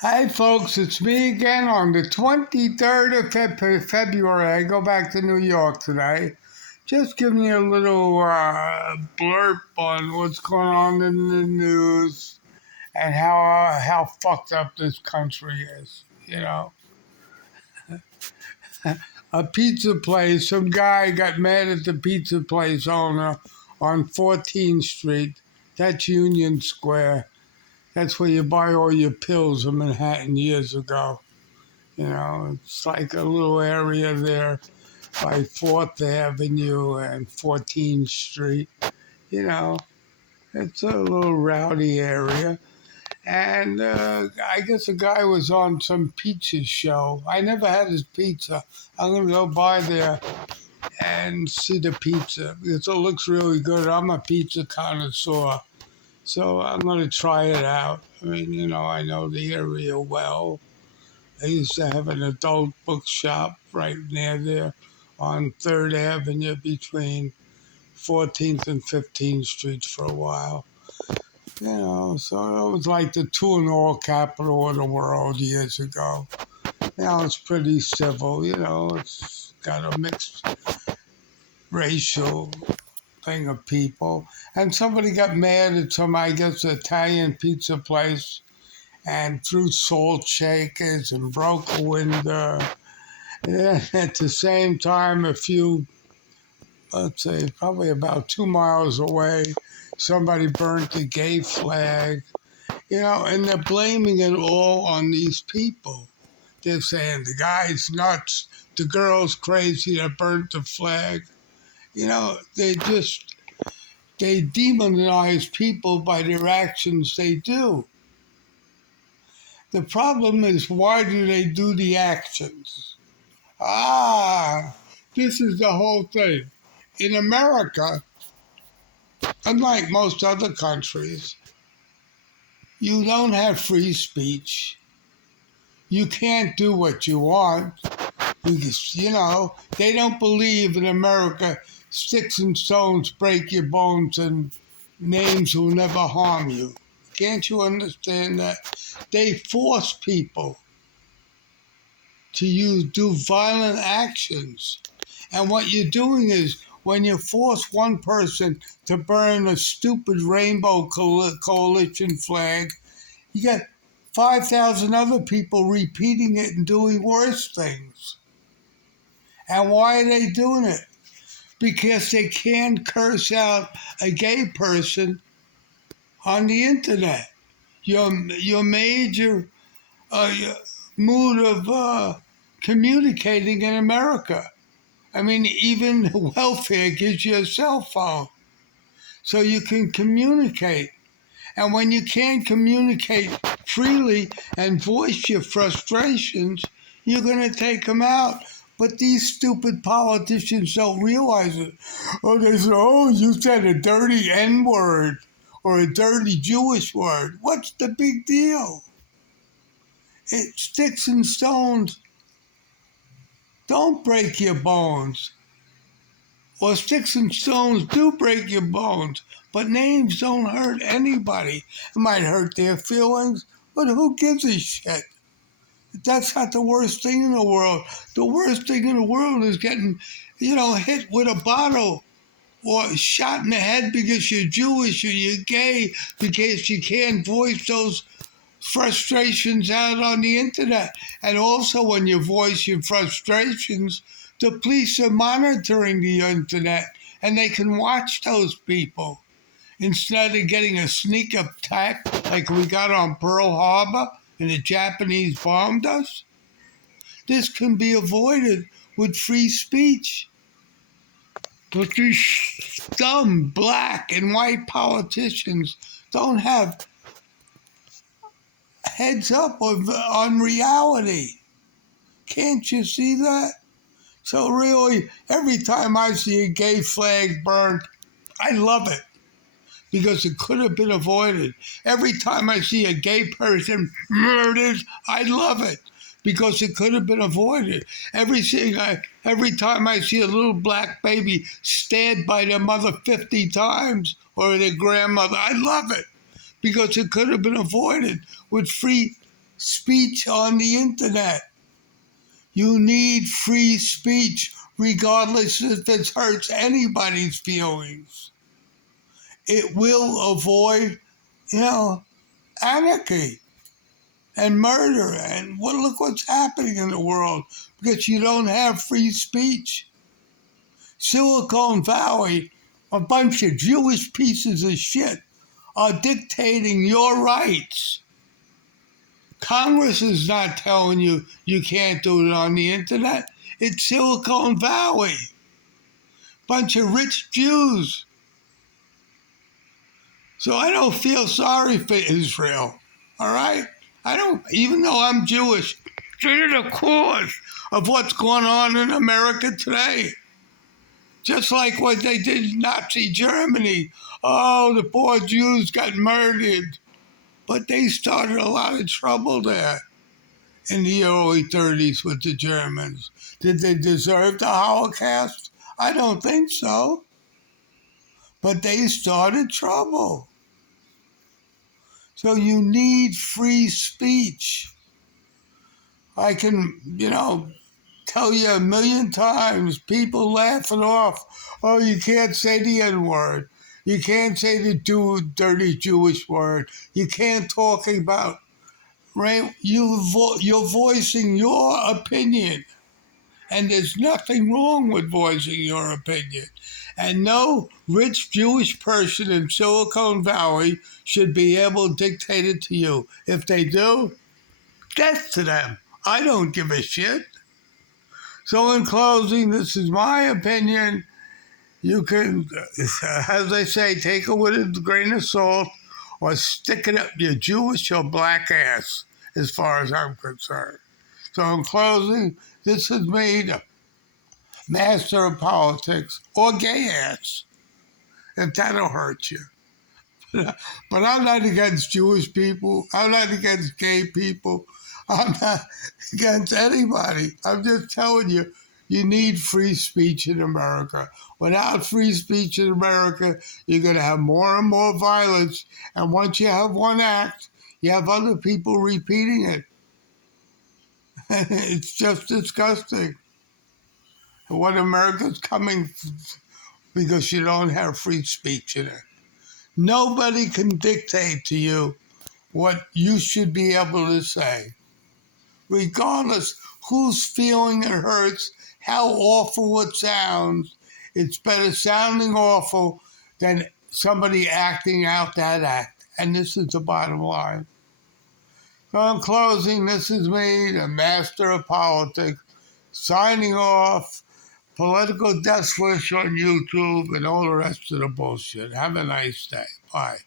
Hi, folks, it's me again on the 23rd of February. I go back to New York today. Just giving you a little blurb on what's going on in the news and how fucked up this country is. A pizza place, some guy got mad at the pizza place owner on 14th Street. That's Union Square. That's where you buy all your pills in Manhattan years ago. It's like a little area there by 4th Avenue and 14th Street. You know, it's a little rowdy area. And I guess a guy was on some pizza show. I never had his pizza. I'm going to go by there and see the pizza because it looks really good. I'm a pizza connoisseur, so I'm going to try it out. I mean, I know the area well. I used to have an adult bookshop right near there on 3rd Avenue between 14th and 15th Streets for a while. So it was like the two-and-all capital of the world years ago. Now it's pretty civil, it's got a mixed racial thing of people. And somebody got mad at some, I guess, Italian pizza place and threw salt shakers and broke a window. Yeah, at the same time, let's say, probably about 2 miles away, somebody burnt the gay flag, and they're blaming it all on these people. They're saying the guy's nuts, the girl's crazy that burnt the flag. They demonize people by their actions they do. The problem is, why do they do the actions? This is the whole thing. In America, unlike most other countries, you don't have free speech. You can't do what you want. They don't believe in America, sticks and stones break your bones and names will never harm you. Can't you understand that? They force people to do violent actions. And what you're doing is, when you force one person to burn a stupid rainbow coalition flag, you get 5,000 other people repeating it and doing worse things. And why are they doing it? Because they can't curse out a gay person on the internet. Your major mood of communicating in America. I mean, even welfare gives you a cell phone so you can communicate. And when you can't communicate freely and voice your frustrations, you're going to take them out. But these stupid politicians don't realize it. Oh, they say, oh, you said a dirty N word or a dirty Jewish word. What's the big deal? Sticks and stones don't break your bones. Or sticks and stones do break your bones, but names don't hurt anybody. It might hurt their feelings, but who gives a shit? That's not the worst thing in the world. The worst thing in the world is getting, hit with a bottle or shot in the head because you're Jewish or you're gay because you can't voice those frustrations out on the internet. And also, when you voice your frustrations, the police are monitoring the internet and they can watch those people instead of getting a sneak attack like we got on Pearl Harbor and the Japanese bombed us. This can be avoided with free speech. But these dumb black and white politicians don't have heads up on reality. Can't you see that? So really, every time I see a gay flag burned, I love it because it could have been avoided. Every time I see a gay person murdered, I love it because it could have been avoided. Every time I see a little black baby stabbed by their mother 50 times or their grandmother, I love it because it could have been avoided with free speech on the internet. You need free speech, regardless if it hurts anybody's feelings. It will avoid, anarchy and murder. And look what's happening in the world because you don't have free speech. Silicon Valley, a bunch of Jewish pieces of shit, are dictating your rights. Congress is not telling you you can't do it on the internet. It's Silicon Valley. Bunch of rich Jews. So I don't feel sorry for Israel. All right? I don't, even though I'm Jewish, they're the cause of what's going on in America today. Just like what they did in Nazi Germany. Oh, the poor Jews got murdered. But they started a lot of trouble there in the early 30s with the Germans. Did they deserve the Holocaust? I don't think so. But they started trouble. So you need free speech. I can, tell you a million times, people laugh it off. Oh, you can't say the N-word. You can't say the dirty Jewish word. You can't talk about, right? You're voicing your opinion. And there's nothing wrong with voicing your opinion. And no rich Jewish person in Silicon Valley should be able to dictate it to you. If they do, death to them. I don't give a shit. So in closing, this is my opinion. You can, as they say, take it with a grain of salt or stick it up your Jewish or black ass, as far as I'm concerned. So in closing, this is me, the master of politics, or gay ass, if that'll hurt you. But I'm not against Jewish people. I'm not against gay people. I'm not against anybody. I'm just telling you, you need free speech in America. Without free speech in America, you're going to have more and more violence. And once you have one act, you have other people repeating it. It's just disgusting. What America's coming because you don't have free speech in it. Nobody can dictate to you what you should be able to say, regardless whose feeling it hurts, how awful it sounds. It's better sounding awful than somebody acting out that act. And this is the bottom line. So in closing, this is me, the master of politics, signing off. Political Death Wish on YouTube and all the rest of the bullshit. Have a nice day. Bye.